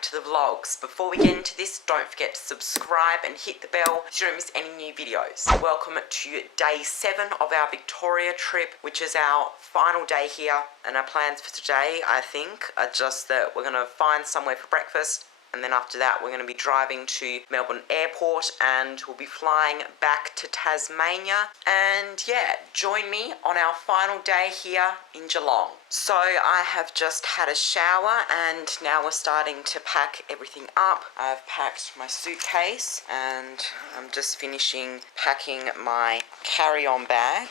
back to the vlogs. Before we get into this, don't forget to subscribe and hit the bell so you don't miss any new videos. Welcome to day 7 of our Victoria trip, which is our final day here. And our plans for today, I think, are just that we're going to find somewhere for breakfast. And then after that, we're going to be driving to Melbourne Airport and we'll be flying back to Tasmania. And yeah, join me on our final day here in Geelong. So I have just had a shower and now we're starting to pack everything up. I've packed my suitcase and I'm just finishing packing my carry-on bag.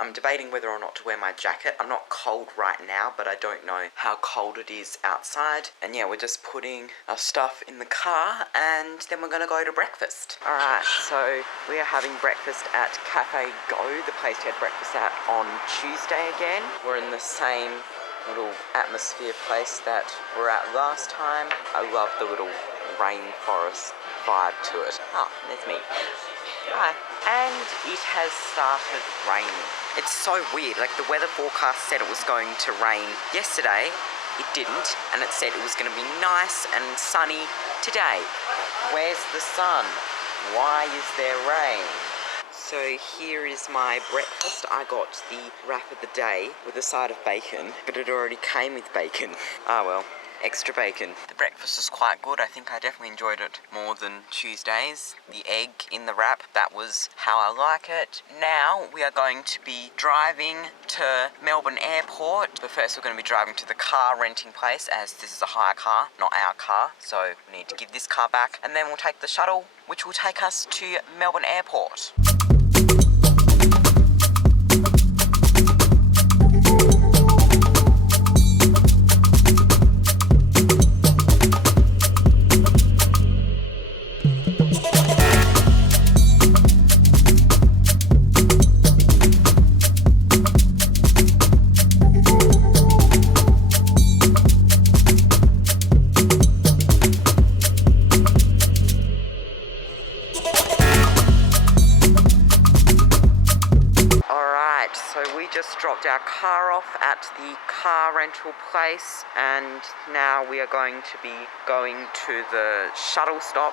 I'm debating whether or not to wear my jacket. I'm not cold right now, but I don't know how cold it is outside. And yeah, we're just putting our stuff in the car and then we're gonna go to breakfast. Alright, so we are having breakfast at Cafe Go, the place we had breakfast at on Tuesday again. We're in the same little atmosphere place that we were at last time. I love the little rainforest vibe to it. Ah, there's me. Hi. And it has started raining. It's so weird, like the weather forecast said it was going to rain yesterday, it didn't, and it said it was going to be nice and sunny today. Where's the sun? Why is there rain? So here is my breakfast. I got the wrap of the day with a side of bacon, but it already came with bacon. Ah well. Extra bacon. The breakfast was quite good. I think I definitely enjoyed it more than Tuesday's. The egg in the wrap, that was how I like it. Now we are going to be driving to Melbourne Airport, but first we're going to be driving to the car renting place as this is a hire car, not our car, so we need to give this car back and then we'll take the shuttle which will take us to Melbourne Airport. Dropped our car off at the car rental place and now we are going to be going to the shuttle stop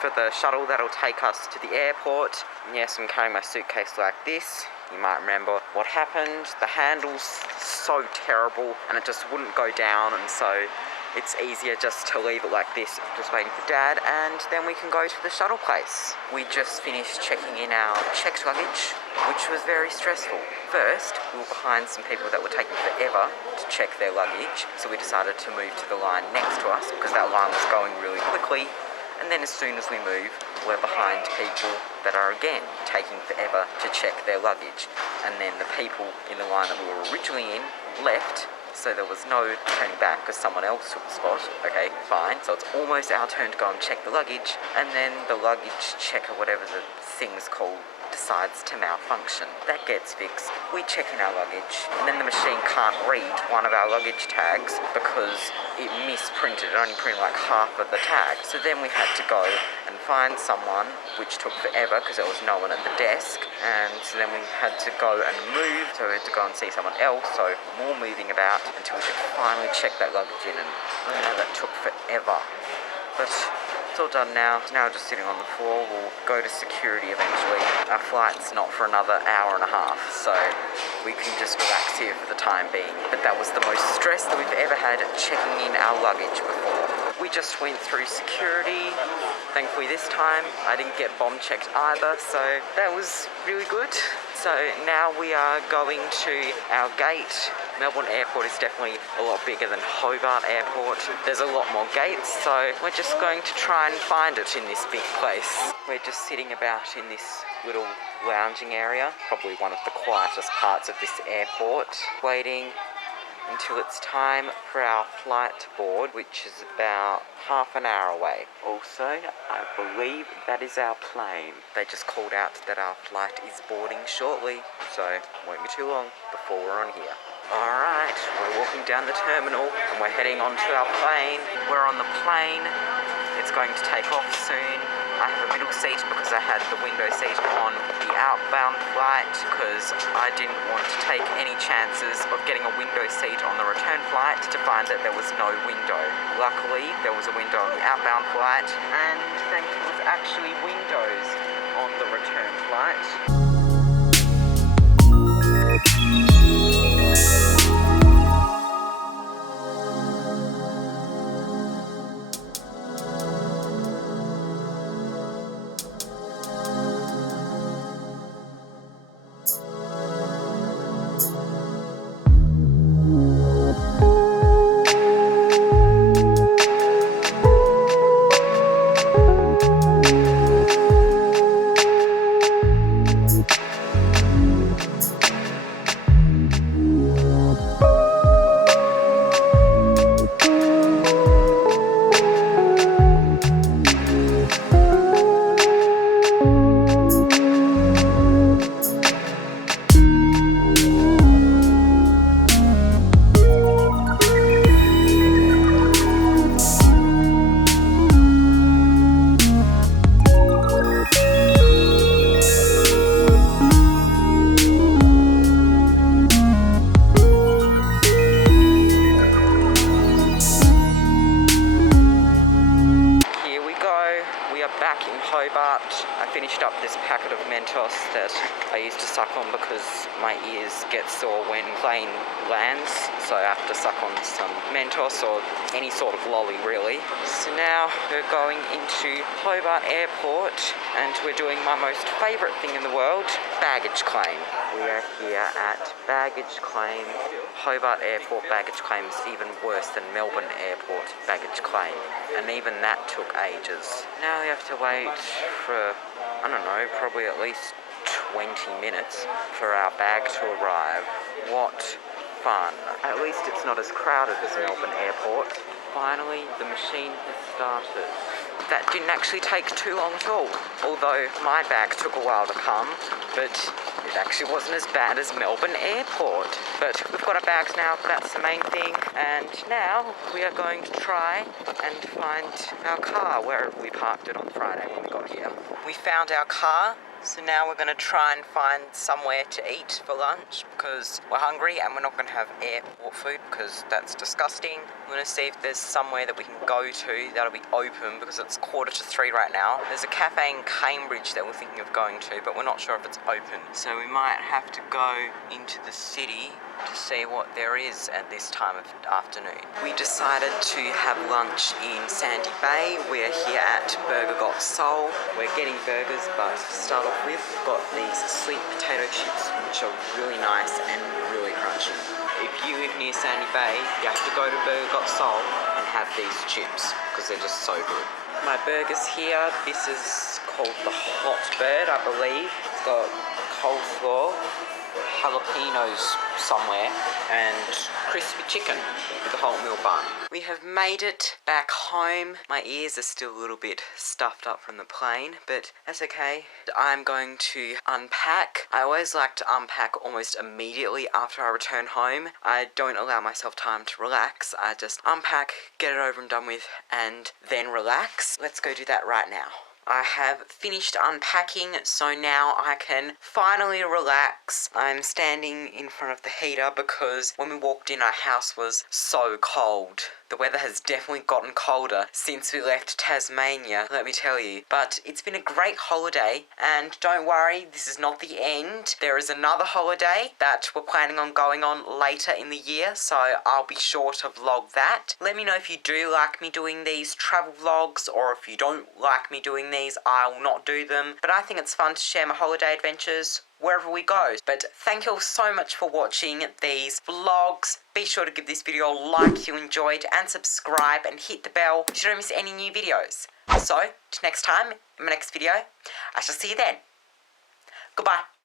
for the shuttle that'll take us to the airport. And yes, I'm carrying my suitcase like this. You might remember what happened. The handle's so terrible and it just wouldn't go down, and so it's easier just to leave it like this. I'm just waiting for Dad and then we can go to the shuttle place. We just finished checking in our checked luggage, which was very stressful. First, we were behind some people that were taking forever to check their luggage, so we decided to move to the line next to us because that line was going really quickly. And then as soon as we move, we're behind people that are again taking forever to check their luggage. And then the people in the line that we were originally in left, so there was no turning back because someone else took the spot. Okay, fine. So it's almost our turn to go and check the luggage, and then the luggage checker, whatever the thing's called, decides to malfunction. That gets fixed. We check in our luggage, and then the machine can't read one of our luggage tags because it misprinted. It only printed like half of the tag. So then we had to go and find someone, which took forever because there was no one at the desk, and so then we had to go and move, so we had to go and see someone else, so more moving about until we could finally check that luggage in, and that took forever. But it's all done now. Now we're just sitting on the floor. We'll go to security eventually. Our flight's not for another hour and a half, so we can just relax here for the time being. But that was the most stress that we've ever had checking in our luggage before. We just went through security. Thankfully this time I didn't get bomb checked either, so that was really good. So now we are going to our gate. Melbourne Airport is definitely a lot bigger than Hobart Airport. There's a lot more gates, so we're just going to try and find it in this big place. We're just sitting about in this little lounging area, probably one of the quietest parts of this airport, waiting until it's time for our flight to board, which is about half an hour away. Also, I believe that is our plane. They just called out that our flight is boarding shortly, so won't be too long before we're on here. Alright, we're walking down the terminal and we're heading onto our plane. We're on the plane. It's going to take off soon. I have a middle seat because I had the window seat on the outbound flight because I didn't want to take any chances of getting a window seat on the return flight to find that there was no window. Luckily, there was a window on the outbound flight, and thankfully it was actually windows on the return flight. Back in Hobart. I finished up this packet of Mentos that I used to suck on because my ears get sore when plane lands, so I have to suck on some Mentos or any sort of lolly really. So now we're going into Hobart Airport and we're doing my most favourite thing in the world, baggage claim. We are here at baggage claim. Hobart Airport baggage claim is even worse than Melbourne Airport baggage claim, and even that took ages. Now we have to wait for, I don't know, probably at least 20 minutes for our bag to arrive. What fun. At least it's not as crowded as Melbourne Airport. Finally, the machine has started. That didn't actually take too long at all, although my bag took a while to come, but it actually wasn't as bad as Melbourne Airport. But we've got our bags now, that's the main thing, and now we are going to try and find our car where we parked it on Friday when we got here. We found our car. So now we're going to try and find somewhere to eat for lunch because we're hungry and we're not going to have airport food because that's disgusting. We're going to see if there's somewhere that we can go to that'll be open because it's 2:45 right now. There's a cafe in Cambridge that we're thinking of going to, but we're not sure if it's open. So we might have to go into the city to see what there is at this time of afternoon. We decided to have lunch in Sandy Bay. We're here at Burger Got Soul. We're getting burgers, but to start off with, we've got these sweet potato chips, which are really nice and really crunchy. If you live near Sandy Bay, you have to go to Burger Got Soul and have these chips, because they're just so good. My burger's here. This is called the Hot Bird, I believe. It's got coleslaw, jalapenos somewhere, and crispy chicken with a wholemeal bun. We have made it back home. My ears are still a little bit stuffed up from the plane, but that's okay. I'm going to unpack. I always like to unpack almost immediately after I return home. I don't allow myself time to relax. I just unpack, get it over and done with, and then relax. Let's go do that right now. I have finished unpacking, so now I can finally relax. I'm standing in front of the heater because when we walked in, our house was so cold. The weather has definitely gotten colder since we left Tasmania, let me tell you. But it's been a great holiday, and don't worry, this is not the end. There is another holiday that we're planning on going on later in the year, so I'll be sure to vlog that. Let me know if you do like me doing these travel vlogs, or if you don't like me doing these, I will not do them. But I think it's fun to share my holiday adventures wherever we go. But thank you all so much for watching these vlogs. Be sure to give this video a like if you enjoyed and subscribe and hit the bell so you don't miss any new videos. So, till next time, in my next video, I shall see you then. Goodbye.